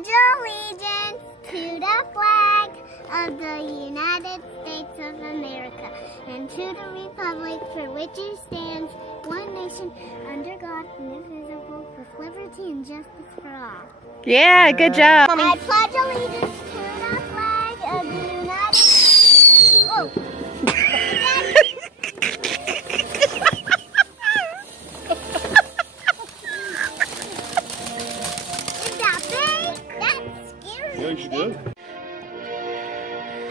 pledge allegiance to the flag of the United States of America and to the republic for which it stands, one nation, under God, indivisible, with liberty and justice for all. Yeah, good job. I pledge allegiance to the flag of the United States. Oh. Is that big? That's scary. Yeah, you did.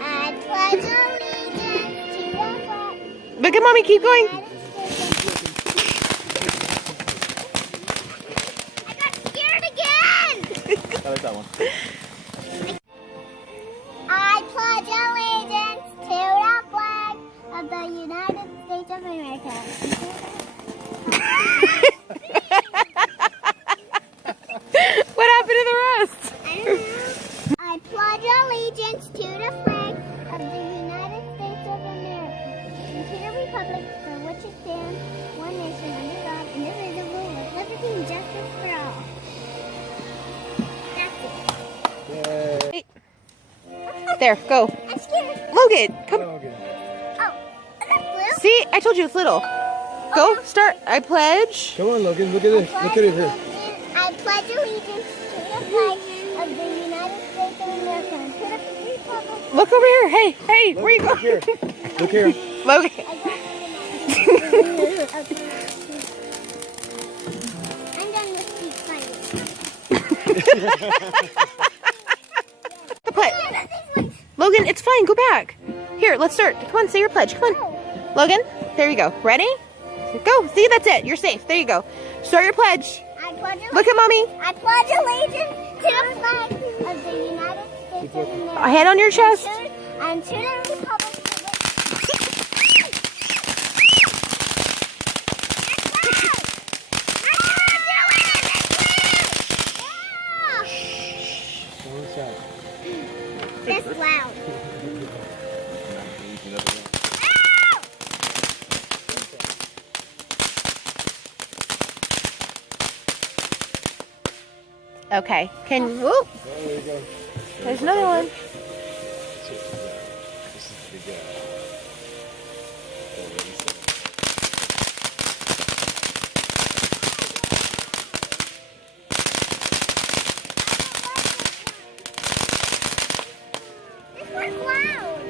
I pledge allegiance to the flag. Look at mommy, keep going. I got scared again. I like that one. I pledge allegiance to the flag of the United States of America. What happened to the rest? I don't know. I pledge allegiance to the flag of the United States of America and to the republic for which it stands, one nation under God, indivisible, with liberty and justice for all. That's it. Yay. There, go. I'm scared. Logan, come. Logan. Oh, is that blue? See, I told you it's little. Go, start. I pledge. Come on, Logan. Look at this. Look at it here. I pledge allegiance to the flag of the United States of America and to the republic. Look over here. Hey, hey, where you Look here. going? Look here. Logan. I'm done with these fights. The pledge. Logan, it's fine. Go back. Here, let's start. Come on, say your pledge. Come on. Logan, there you go. Ready? Go. See, that's it. You're safe. There you go. Start your pledge. I pledge Look at mommy. I pledge allegiance to the flag of the United States of America. A hand on your chest. And to the republic for which... What's that? That's loud. Okay. Can, whoop. There you go. There's another one. This is the big guy. This one's loud.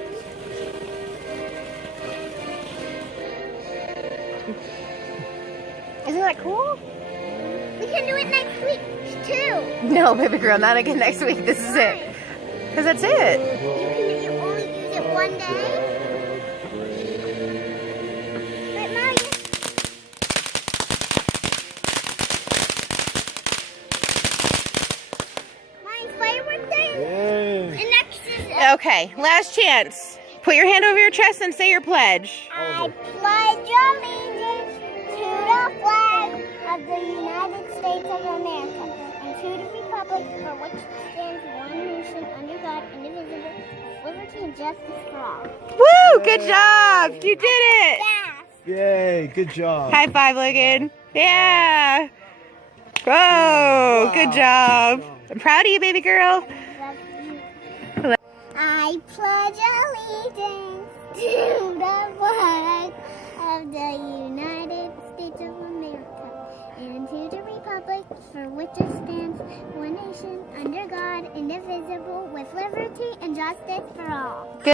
Isn't that cool? We can do it next week too. No, baby girl, not again next week. This is it. Because that's it. You only use it one day. But now you... My firework day. Yay. And next is... Okay, last chance. Put your hand over your chest and say your pledge. I pledge allegiance to the flag of the United States of America and to the republic for which it stands, one nation, under God, indivisible, with liberty and justice for all. Woo! Good job! You did it! Yes! Yay. Good job. High five, Logan. Yeah! Whoa! Good job. I'm proud of you, baby girl. I pledge allegiance to the flag of the United States of America and to the republic for which it stands, one nation, under God, indivisible, with liberty and justice for all.